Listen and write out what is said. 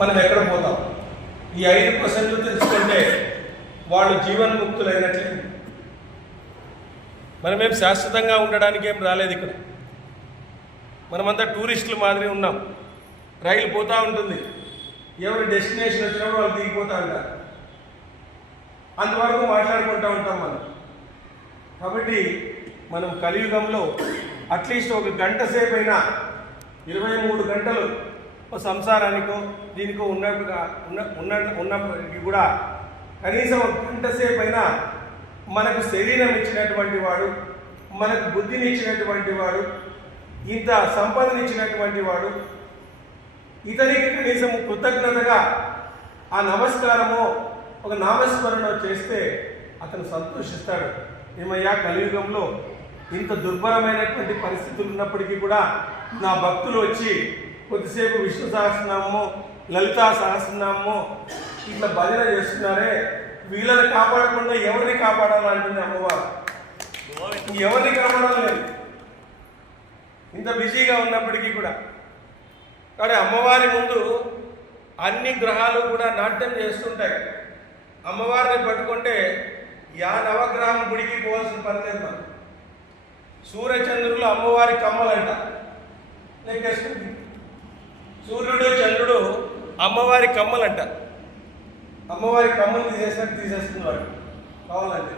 మనం ఎక్కడ పోతాం? ఈ 5% తెలుసుకుంటే వాళ్ళు జీవన్ముక్తులైనట్లే. మనమేం శాశ్వతంగా ఉండడానికి ఏం రాలేదు ఇక్కడ. మనమంతా టూరిస్టులు మాదిరి ఉన్నాం. రైలు పోతూ ఉంటుంది, ఎవరి డెస్టినేషన్ వచ్చినప్పుడు వాళ్ళు దిగిపోతూ ఉంటారు. అంతవరకు మాట్లాడుకుంటూ ఉంటాం మనం. కాబట్టి మనం కలియుగంలో అట్లీస్ట్ ఒక గంట సేపు అయినా 23 గంటలు సంసారానికో దీనికో ఉన్నప్పటికీ కూడా కనీసం ఒక గంట సేపు అయినా మనకు శరీరం ఇచ్చినటువంటి వాడు, మనకు బుద్ధిని ఇచ్చినటువంటి వాడు, ఇంత సంపదనిచ్చినటువంటి వాడు, ఇతనికి కనీసం కృతజ్ఞతగా ఆ నమస్కారమో ఒక నామస్మరణ చేస్తే అతను సంతోషిస్తాడు. ఏమయ్యా, కలియుగంలో ఇంత దుర్భరమైనటువంటి పరిస్థితులు ఉన్నప్పటికీ కూడా నా భక్తులు వచ్చి కొద్దిసేపు విష్ణు సహస్రనామమో లలితా సహస్రనామమో ఇట్లా భజన చేస్తున్నారే, వీళ్ళని కాపాడకుండా ఎవరిని కాపాడాలంటుంది అమ్మవారు. ఎవరిని కాపాడాలి ఇంత బిజీగా ఉన్నప్పటికీ కూడా. కానీ అమ్మవారి ముందు అన్ని గ్రహాలు కూడా నాట్యం చేస్తుంటాయి. అమ్మవారిని పట్టుకుంటే నవగ్రహం గుడికి పోవాల్సిన పని లేదు. మనం సూర్యచంద్రులు అమ్మవారి కమ్మలంట లెక్కేసుకుంది. సూర్యుడు చంద్రుడు అమ్మవారి కమ్మలంట. అమ్మవారి కమ్మలు తీసేస్తున్నట్టు తీసేస్తున్నాడు కావాలంటే.